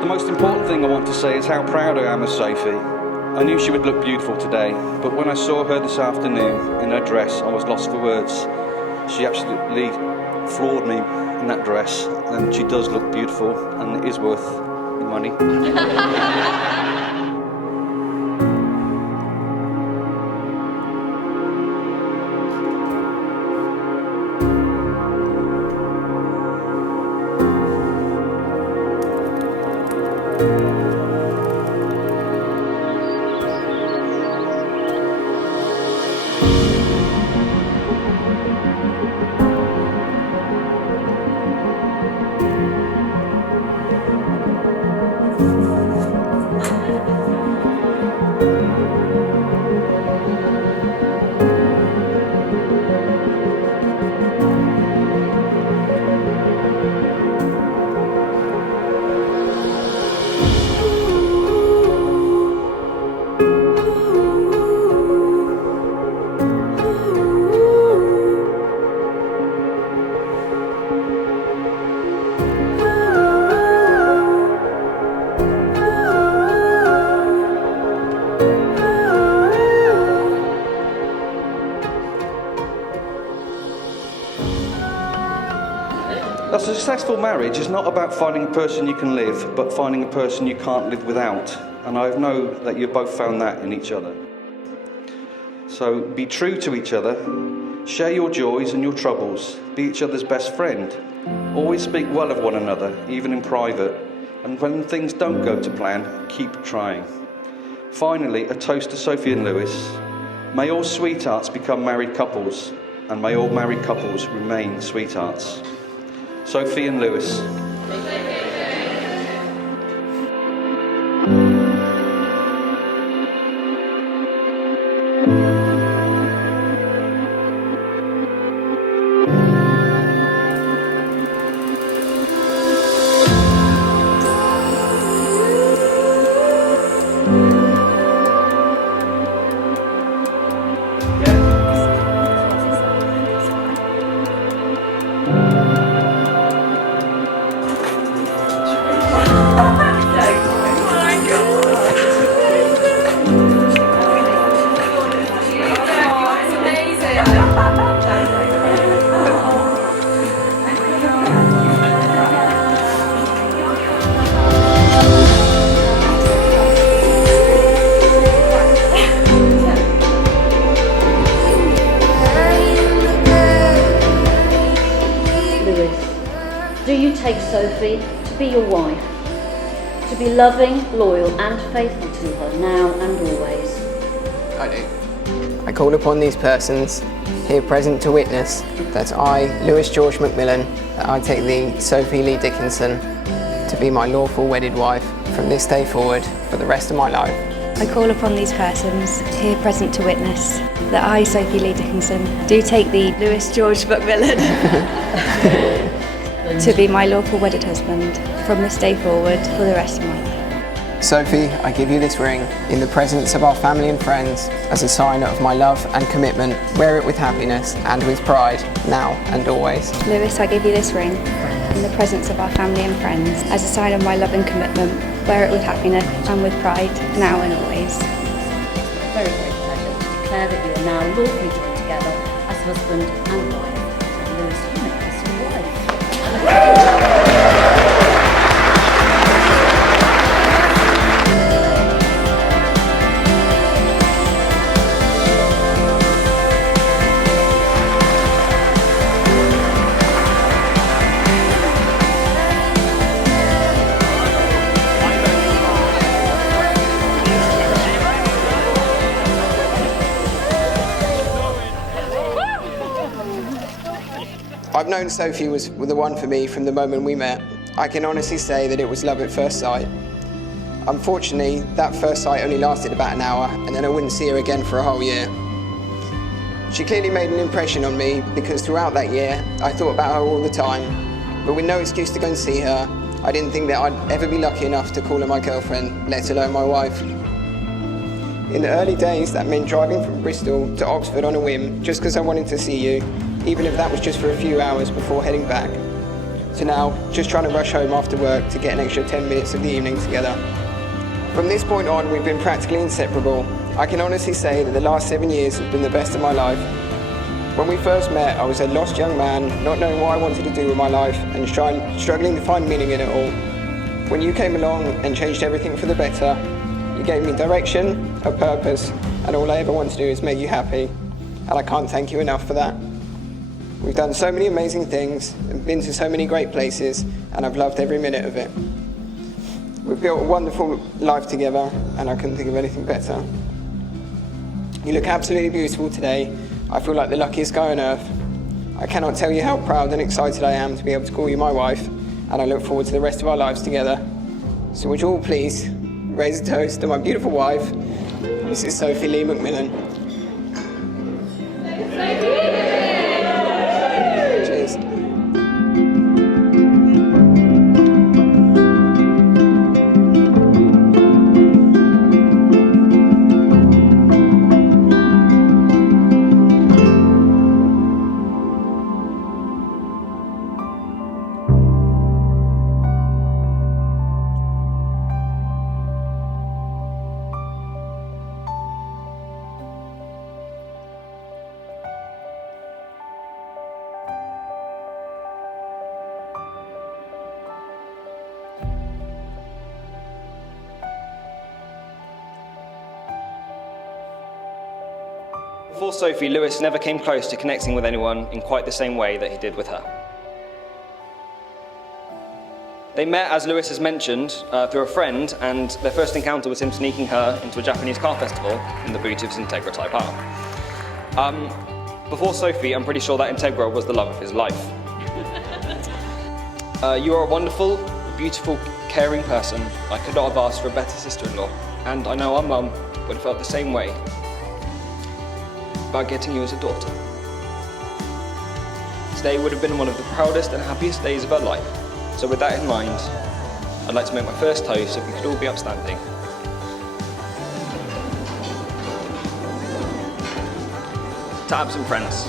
The most important thing I want to say is how proud I am of Sophie. I knew she would look beautiful today, but when I saw her this afternoon in her dress, I was lost for words. She absolutely floored me in that dress, and she does look beautiful, and it is worth the money. A successful marriage is not about finding a person you can live, but finding a person you can't live without. And I know that you've both found that in each other. So be true to each other, share your joys and your troubles, be each other's best friend. Always speak well of one another, even in private. And when things don't go to plan, keep trying. Finally, a toast to Sophie and Lewis. May all sweethearts become married couples, and may all married couples remain sweethearts. Sophie and Lewis. Do you take Sophie to be your wife, to be loving, loyal and faithful to her now and always? I do. I call upon these persons here present to witness that I, Lewis George Macmillan, that I take thee, Sophie Lee Dickinson, to be my lawful wedded wife from this day forward for the rest of my life. I call upon these persons here present to witness that I, Sophie Lee Dickinson, do take thee, Lewis George Macmillan, to be my lawful wedded husband from this day forward for the rest of my life. Sophie, I give you this ring in the presence of our family and friends as a sign of my love and commitment. Wear it with happiness and with pride, now and always. Lewis, I give you this ring in the presence of our family and friends as a sign of my love and commitment. Wear it with happiness and with pride, now and always. Very great pleasure to declare that you are now lawfully joined together as husband and wife. And Lewis, you make this your wife. I've known Sophie was the one for me from the moment we met. I can honestly say that it was love at first sight. Unfortunately, that first sight only lasted about an hour, and then I wouldn't see her again for a whole year. She clearly made an impression on me because throughout that year, I thought about her all the time. But with no excuse to go and see her, I didn't think that I'd ever be lucky enough to call her my girlfriend, let alone my wife. In the early days, that meant driving from Bristol to Oxford on a whim just because I wanted to see you, even if that was just for a few hours before heading back. So now, just trying to rush home after work to get an extra 10 minutes of the evening together. From this point on, we've been practically inseparable. I can honestly say that the last 7 years have been the best of my life. When we first met, I was a lost young man, not knowing what I wanted to do with my life and struggling to find meaning in it all. When you came along and changed everything for the better, you gave me direction, a purpose, and all I ever want to do is make you happy. And I can't thank you enough for that. We've done so many amazing things and been to so many great places, and I've loved every minute of it. We've built a wonderful life together, and I couldn't think of anything better. You look absolutely beautiful today. I feel like the luckiest guy on earth. I cannot tell you how proud and excited I am to be able to call you my wife, and I look forward to the rest of our lives together. So would you all please raise a toast to my beautiful wife, Mrs. Sophie Lee McMillan. Cheers. Before Sophie, Lewis never came close to connecting with anyone in quite the same way that he did with her. They met, as Lewis has mentioned, through a friend, and their first encounter was him sneaking her into a Japanese car festival in the boot of his Integra Type R. Before Sophie, I'm pretty sure that Integra was the love of his life. You are a wonderful, beautiful, caring person. I could not have asked for a better sister-in-law, and I know our mum would have felt the same way about getting you as a daughter. Today would have been one of the proudest and happiest days of our life. So with that in mind, I'd like to make my first toast if we could all be upstanding. To absent friends.